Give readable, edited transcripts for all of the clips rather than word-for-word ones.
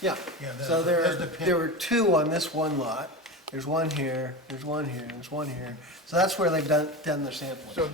Yeah, Yeah, so there's the pin. there were two on this one lot. There's one here, there's one here, there's one here. So that's where they've done their sampling. So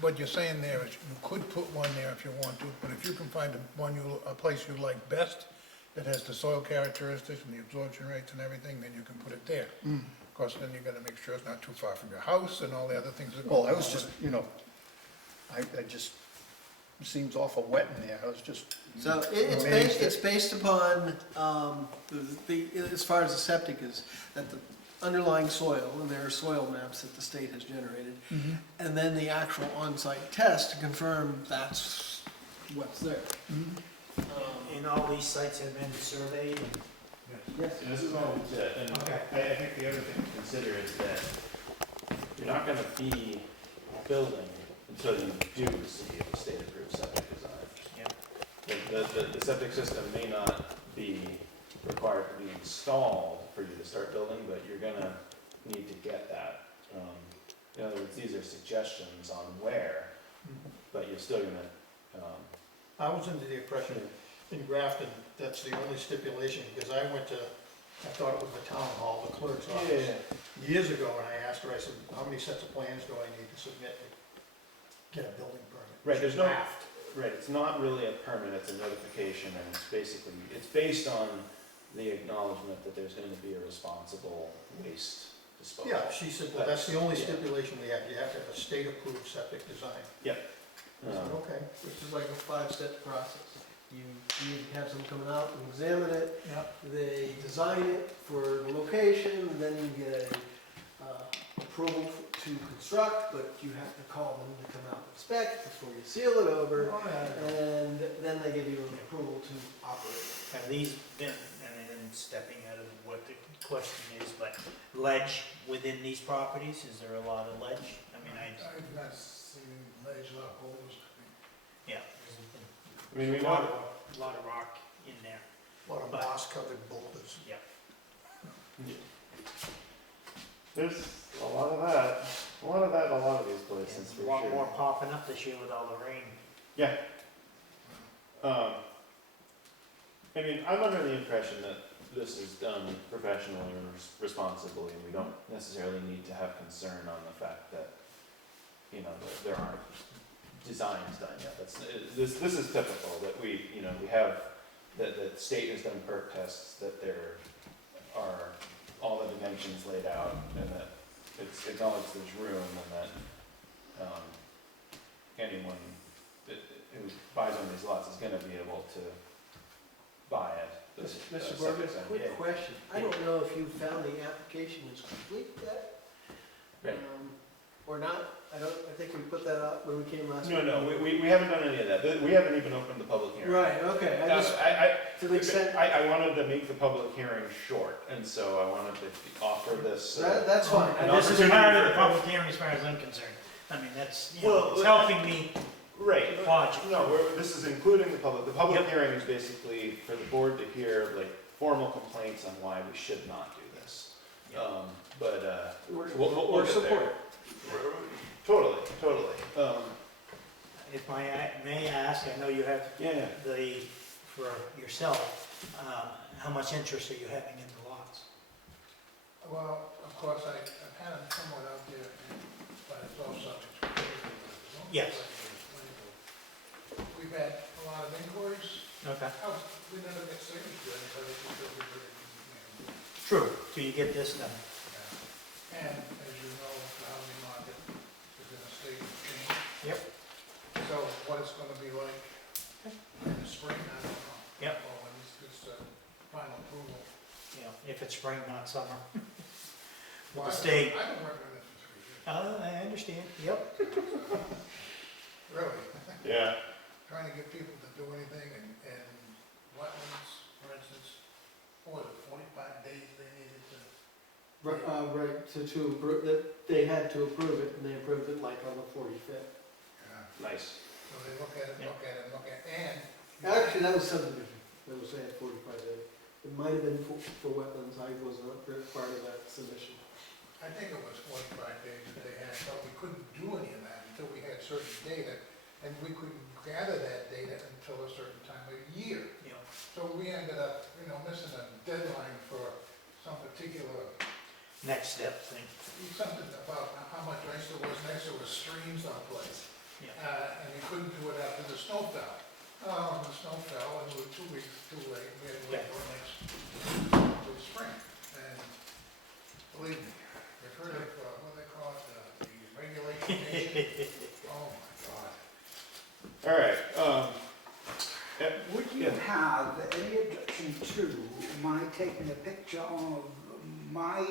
what you're saying there is you could put one there if you want to, but if you can find a place you like best that has the soil characteristics and the absorption rates and everything, then you can put it there. Of course, then you gotta make sure it's not too far from your house and all the other things that go Well, along I was with just, it. I just, it seems awful wet in there, I was just. So amazed it's based upon, as far as the septic is, that the underlying soil, and there are soil maps that the state has generated, and then the actual on-site test to confirm that's what's there. And all these sites have been surveyed? Yes. And this is all legit, and Okay. I think the other thing to consider is that you're not gonna be building until you do see a state-approved septic design. Yeah. The septic system may not be required to be installed for you to start building, but you're gonna need to get that. In other words, these are suggestions on where, but you're still gonna, I was under the impression in Grafton, that's the only stipulation, because I went to, I thought it was the town hall, the clerk's office, years ago, and I asked her, I said, how many sets of plans do I need to submit to get a building permit? Right, there's no- Draft. right, it's not really a permit, it's a notification, and it's basically, it's based on the acknowledgement that there's gonna be a responsible waste disposal. Yeah, she said, well, that's the only Yeah. stipulation we have, you have to have a state-approved septic design. I said, Um, okay. Which is like a five-step process. You have them come out and examine it, Yeah. they design it for the location, and then you get a approval to construct, but you have to call them to come out and inspect before you seal it over, and then they give you an approval to operate. Have these been, and stepping out of what the question is, but ledge within these properties, is there a lot of ledge? I mean, I've not seen ledge or holes. yeah, I mean, we there's a lot know, of, lot of rock in there, A lot of But- moss-covered boulders. yeah. there's a lot of that, a lot of these places, And for a lot more sure. popping up this year with all the rain. Yeah. I mean, I'm under the impression that this is done professionally and responsibly, and we don't necessarily need to have concern on the fact that, that there aren't designs done yet. This is typical, that we have, that the state has done perk tests, that there are all the dimensions laid out, and that it's acknowledged there's room, and that, anyone who buys one of these lots is gonna be able to buy it. Mr. Gorman, quick question. I don't know if you found the application is complete yet? Right. Or not. I think we put that up when we came last week. No, we haven't done any of that. We haven't even opened the public hearing. Right, okay. To the extent, I wanted to make the public hearing short, and so I wanted to offer this. that's fine. An This is opportunity part of the for- public hearing as far as I'm concerned. I mean, that's, Well, it's helping me Right. watch. No, this is including the public. The public Yep. hearing is basically for the board to hear formal complaints on why we should not do this. Yep. Or get there. support. Totally. If I may ask, I know you have Yeah. for yourself, how much interest are you having in the lots? Well, of course, I've had them somewhat out there, but it's all subject to. Yes. We've had a lot of inquiries. Okay. We never get signatures, but it's just everybody. True. Till you get this done. And as you know, the housing market is in a state of change. Yep. So what it's gonna be like in the spring, I don't know. Yep. Or when this gets final approval. You know, if it's spring, not summer. Well, The state. I've been working on this for 3 years, I understand. Yep. really, Yeah. trying to get people to do anything and wetlands, for instance, what was it, 45 days they needed to. Right, to approve, that they had to approve it, and they approved it like on the 45th. Yeah. Nice. So they look at it, and. Actually, that was subdivision, that was at 45 days. It might have been for wetlands, I was not part of that submission. I think it was 45 days that they had, but we couldn't do any of that until we had certain data, and we couldn't gather that data until a certain time of year. You know, So we ended up, missing a deadline for some particular, Next step thing. something about how much ice there was next to a stream someplace. Yeah. And we couldn't do it after the snow fell. The snow fell, and we were 2 weeks too late, we had to wait till till spring. And believe me, you've heard of, what do they call it, the regulation nation? Oh my God. All right, Would you have any objection to my taking a picture of my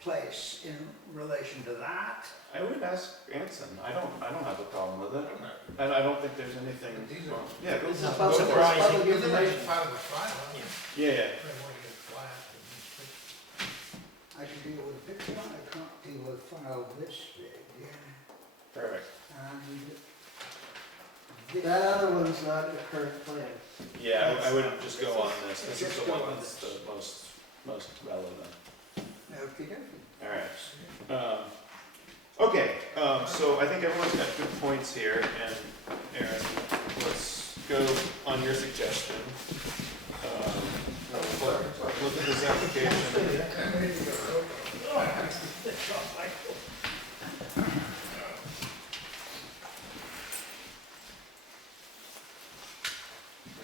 place in relation to that? I would ask Anson, I don't have a problem with it, and I don't think there's anything, These are- well, yeah, go It's for it. public- Go for it. Surprising. Public information. information. Part of the file, huh? Yeah. Yeah, yeah, I don't want to get flashed in these pictures. I can deal with a picture, I can't deal with a file this big. perfect. And That other one's not a current plan. Yeah, I would just go on this is Just the go one on that's this. the most relevant. okey dokey. All right. Okay, so I think everyone's got good points here, and Aaron, let's go on your suggestion. Look at this application.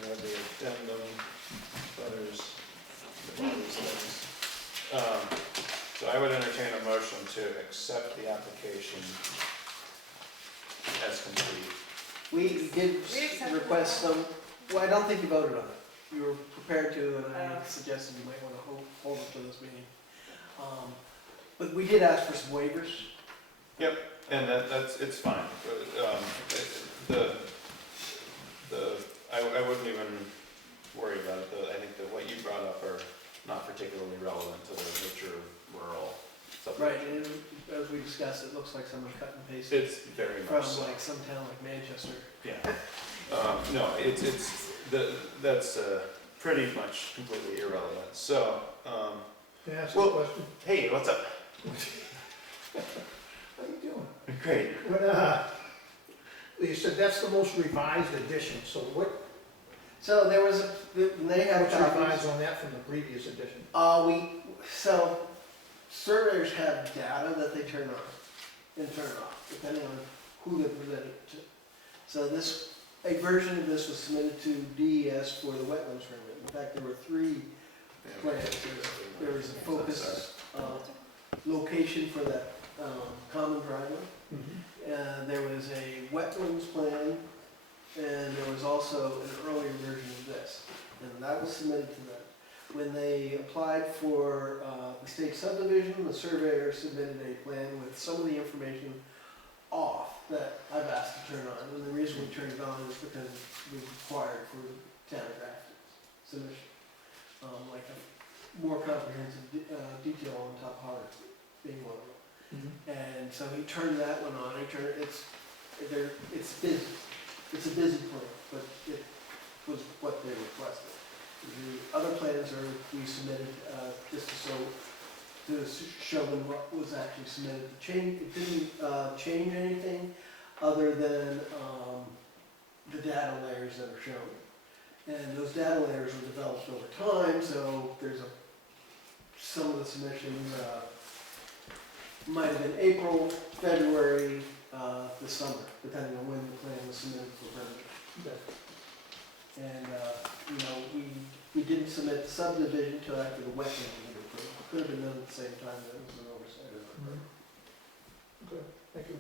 We have the addendum, letters, all these things. So I would entertain a motion to accept the application as complete. We did request some, well, I don't think you voted on it. You were prepared to, and I suggested you might want to hold it to this meeting. But we did ask for some waivers. And it's fine. I wouldn't even worry about it. I think that what you brought up are not particularly relevant to the nature of rural Right, subdivision. and as we discussed, it looks like someone cut and pasted It's very from much so. like some town like Manchester. Yeah. No, that's pretty much completely irrelevant. So, Can I ask a Well- question? hey, what's up? How you doing? Great. When, you said that's the most revised edition, so what, So there was, they had what's copies. revised on that from the previous edition? So surveyors have data that they turn on and turn off, depending on who they're presenting it to. So a version of this was submitted to DES for the wetlands permit. In fact, there were 3 plans. There was a focus, location for that, common driveway. There was a wetlands plan, and there was also an earlier version of this. And that was submitted to them. When they applied for the state subdivision, the surveyor submitted a plan with some of the information off that I've asked to turn on. And the reason we turned it on is because we required for town of Grafton submission. Like a more comprehensive detail on top part being one of them. And so he turned that one on. It's busy. It's a busy plan, but it was what they requested. The other plans we submitted just to show them what was actually submitted. It didn't change anything other than the data layers that are shown. And those data layers were developed over time, so there's some of the submissions might have been April, February, this summer, depending on when the plan was submitted for permit. And, we didn't submit the subdivision until after the wetland was approved. Could have been done at the same time, that was an oversight of our Okay, thank you.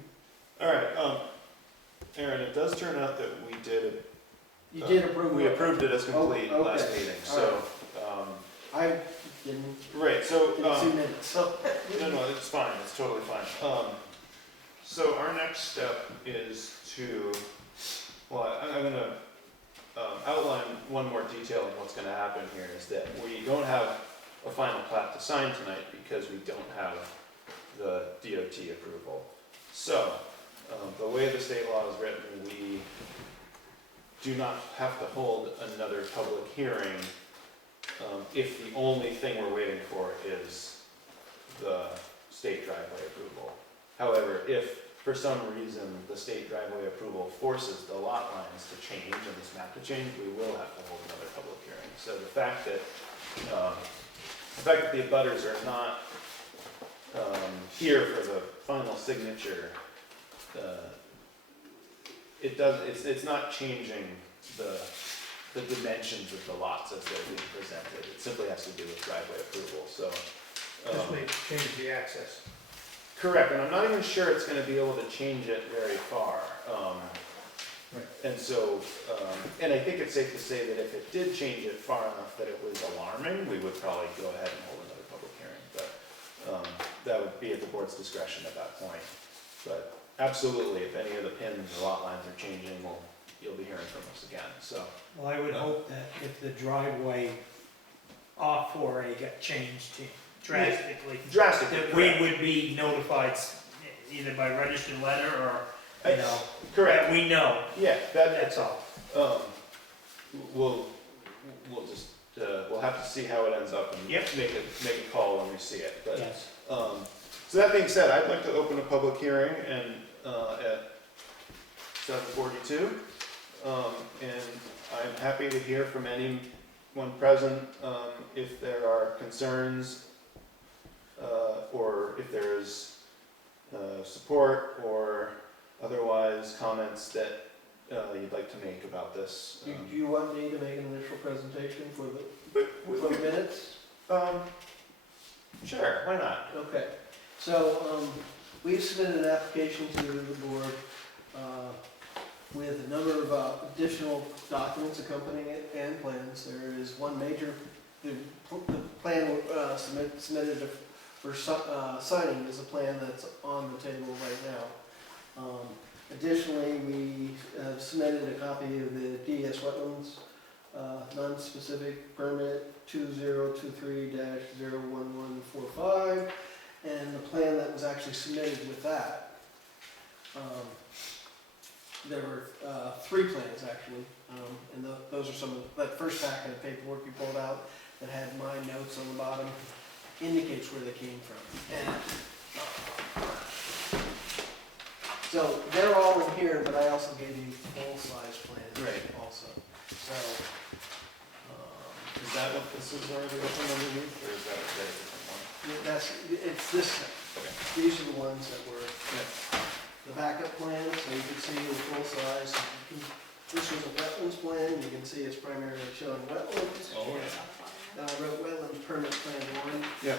All right, Aaron, it does turn out that we did, You did approve it? we approved it as complete Oh, okay. last meeting, so, I didn't right, so, see minutes, so. no, it's fine, it's totally fine. So our next step is to, well, I'm gonna outline one more detail of what's gonna happen here, is that we don't have a final plat to sign tonight because we don't have the DOT approval. So, the way the state law is written, we do not have to hold another public hearing if the only thing we're waiting for is the state driveway approval. However, if for some reason the state driveway approval forces the lot lines to change and this map to change, we will have to hold another public hearing. So the fact that the abutters are not here for the final signature, it's not changing the dimensions of the lots as they're being presented. It simply has to do with driveway approval, so. This may change the access. Correct, and I'm not even sure it's gonna be able to change it very far. Right. And so, and I think it's safe to say that if it did change it far enough that it was alarming, we would probably go ahead and hold another public hearing. But that would be at the board's discretion at that point. But absolutely, if any of the pins or lot lines are changing, you'll be hearing from us again, so. Well, I would hope that if the driveway off 4A got changed drastically, Drastically, that we correct. would be notified either by registered letter or, you know, Correct, that we know, yeah, that's all. We'll just, we'll have to see how it ends up and Yep. make a call when we see it, but. Yes. So that being said, I'd like to open a public hearing and, at 7:42. And I'm happy to hear from anyone present, if there are concerns, or if there's, support or otherwise comments that, you'd like to make about this. Do you want me to make an initial presentation for the minutes? Sure, why not? Okay, so, we've submitted an application to the board, with a number of additional documents accompanying it and plans. There is one major, the plan submitted for signing is a plan that's on the table right now. Additionally, we have submitted a copy of the DES Wetlands non-specific permit 2023-01145 and the plan that was actually submitted with that. There were 3 plans actually, and those are some of that first packet of paperwork you pulled out that had my notes on the bottom, indicates where they came from. And, so they're all in here, but I also gave you full-size plans Right. also. So, Is that what this is already open underneath, or is that a different one? it's this, Okay. these are the ones that were the backup plan, so you can see the full size. This was a wetlands plan, you can see it's primarily showing wetlands. Oh, Then I wrote wetland permit plan 1. Yeah.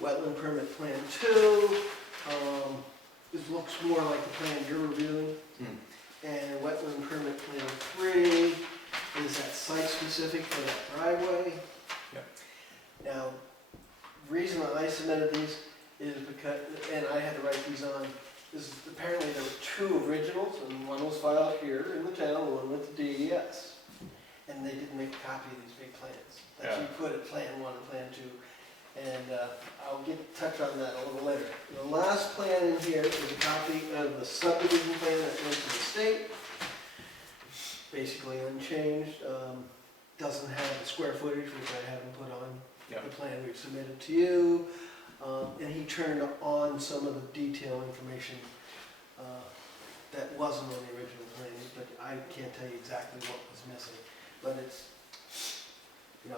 Wetland permit plan 2, this looks more like the plan you're reviewing. And wetland permit plan 3 is that site specific for that driveway. Yep. Now, the reason that I submitted these is because, and I had to write these on, is apparently there were 2 originals, and one was filed here in the town, and one went to DES. And they didn't make a copy of these big plans. That you put at plan 1 and plan 2. And I'll touch on that a little later. The last plan in here is a copy of the subdivision plan that went to the state. Basically unchanged, doesn't have the square footage, which I haven't put on Yep. the plan we've submitted to you. And he turned on some of the detail information that wasn't on the original plan, but I can't tell you exactly what was missing. But it's,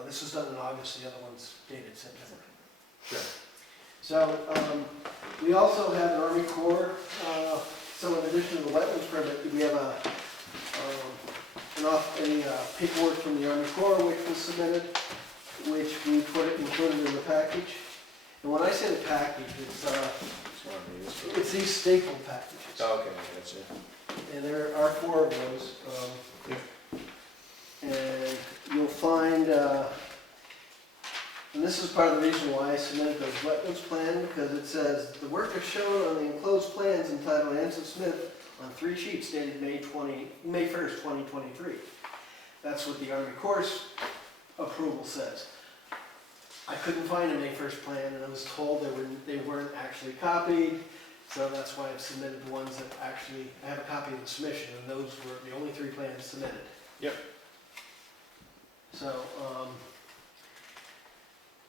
this was done in August, the other one's dated September. Sure. So, we also have an Army Corps, so in addition to the wetlands permit, we have a paperwork from the Army Corps which was submitted, which we included in the package. And when I say the package, it's these stapled packages. Oh, okay, I gotcha. And there are 4 of those. And you'll find, and this is part of the reason why I submitted those wetlands plan, because it says, the work is shown on the enclosed plans entitled Anson Smith on 3 sheets dated May 1st, 2023. That's what the Army Corps approval says. I couldn't find a May 1st plan, and I was told they weren't actually copied, so that's why I've submitted the ones that actually, I have a copy of the submission, and those were the only 3 plans submitted. Yep. So,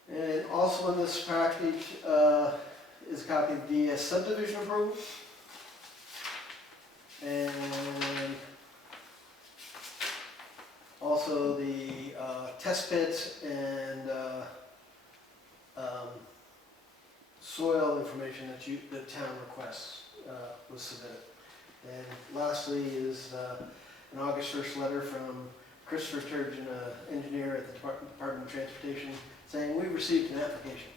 and also in this package is a copy of the subdivision approval. And also the test pits and soil information that the town requests was submitted. And lastly is an August 1st letter from Christopher Turgeon, engineer at the Department of Transportation, saying we received an application.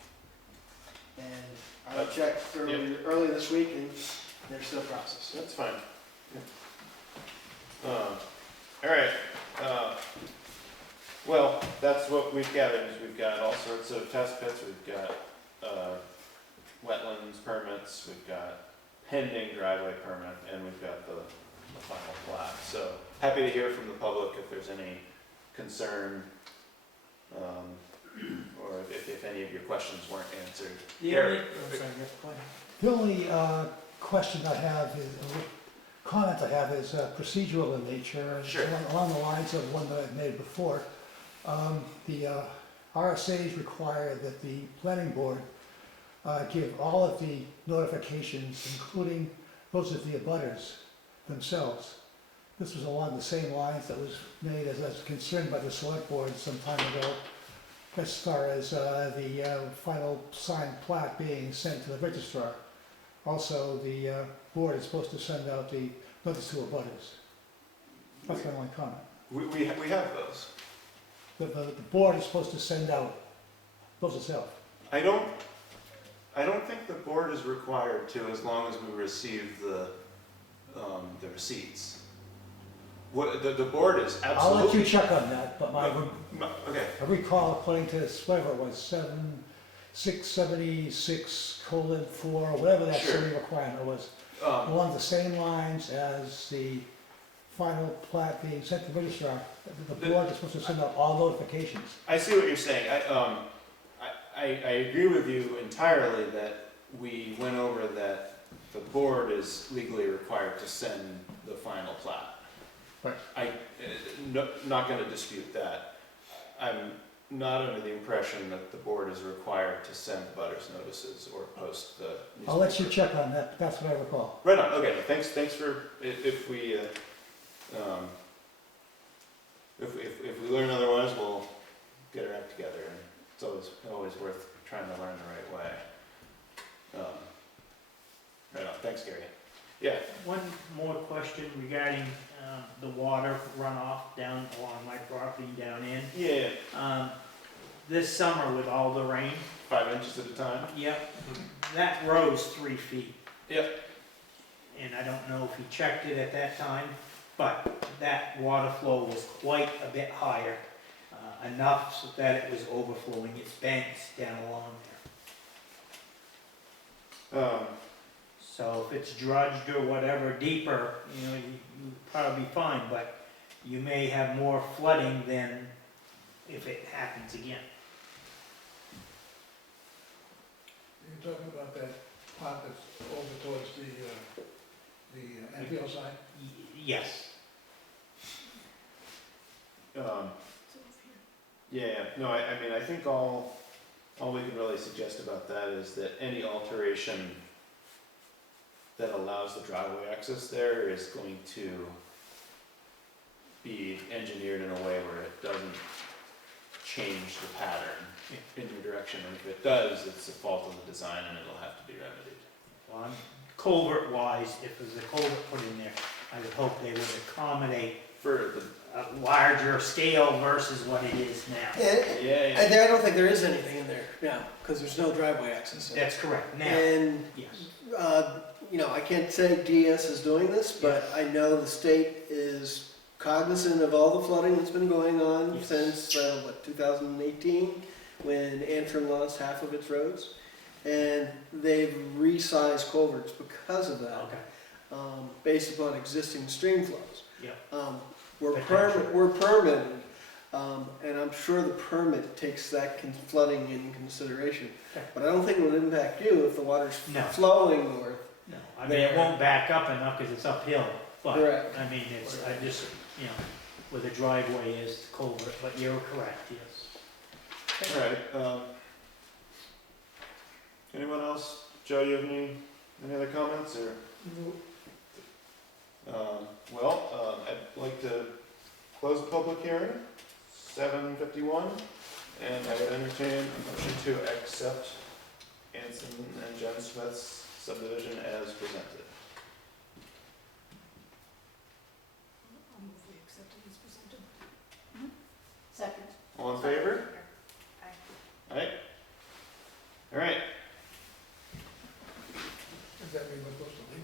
And I checked early this week and they're still processing. That's fine. All right, well, that's what we've gathered, is we've got all sorts of test pits, we've got, wetlands permits, we've got pending driveway permit, and we've got the final plat. So, happy to hear from the public if there's any concern, or if any of your questions weren't answered. The only question I have is, comment I have is procedural in nature. Sure. Along the lines of one that I've made before. The RSA's require that the planning board give all of the notifications, including those of the abutters themselves. This was along the same lines that was made as a concern by the select board some time ago, as far as the final signed plat being sent to the registrar. Also, the board is supposed to send out the notice to abutters. That's my only comment. We have those. The board is supposed to send out those itself. I don't think the board is required to, as long as we receive the receipts. What, the board is absolutely. I'll let you check on that, but Okay. I recall according to whatever it was, 676:4, whatever that Sure. zoning requirement was, along the same lines as the final plat being sent to the registrar, the board is supposed to send out all notifications. I see what you're saying. I agree with you entirely that we went over that the board is legally required to send the final plat. Right. Not gonna dispute that. I'm not under the impression that the board is required to send butters notices or post the. I'll let you check on that, but that's what I recall. Right on, okay, thanks for, if we learn otherwise, we'll get our act together, and it's always worth trying to learn the right way. Right on, thanks Gary. Yeah, One more question regarding the water runoff down along my property down in. yeah, This summer with all the rain, 5 inches at a time. yep, that rose 3 feet. Yep. And I don't know if he checked it at that time, but that water flow was quite a bit higher, enough so that it was overflowing its banks down along there. So if it's drudged or whatever deeper, you'd probably be fine, but you may have more flooding than if it happens again. You're talking about that part that's over towards the Enfield side? Yes. Yeah, no, I mean, I think all we can really suggest about that is that any alteration that allows the driveway access there is going to be engineered in a way where it doesn't change the pattern in your direction, and if it does, it's the fault of the design and it'll have to be remedied. Well, culvert wise, if there's a culvert put in there, I would hope they would accommodate For the, a larger scale versus what it is now. yeah, I don't think there is anything in there now, because there's no driveway access. That's correct, now, And, yes. I can't say DS is doing this, but I know the state is cognizant of all the flooding that's been going on Yes. since, 2018, when Antrim lost half of its roads. And they've resized culverts because of that, Okay, based upon existing stream flows. yeah. We're Potential. we're permitted, and I'm sure the permit takes that flooding in consideration. Okay. But I don't think it would impact you if the water's No. flowing north. No, I mean, it won't back up enough because it's uphill, but, Correct. I mean, I just, where the driveway is, the culvert, but you're correct, yes. alright, anyone else? Joe, you have any other comments, or? I'd like to close the public hearing, 7:51, and I would entertain a motion to accept Anson and Jen Smith's subdivision as presented. I'll move we accept it as presented. Second. All in favor? Aye. All right, Does that mean we're supposed to leave?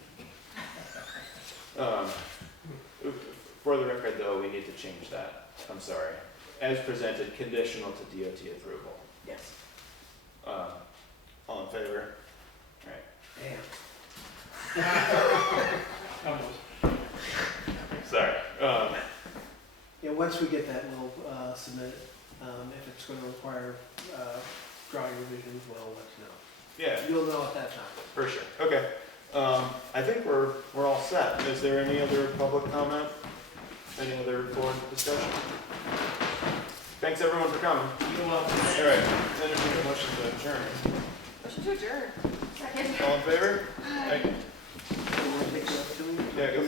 for the record though, we need to change that, I'm sorry. As presented, conditional to DOT approval. Yes. All in favor? All right. Damn. Sorry. Yeah, once we get that, we'll submit it. If it's gonna require drawing revisions, we'll let you know. Yeah, You'll know at that time. for sure. Okay. I think we're all set. Is there any other public comment? Any other board discussion? Thanks everyone for coming. You're welcome. All right, entertain a motion to adjourn. Motion to adjourn. Second. All in favor? Aye. You wanna take that up to me? Yeah, go.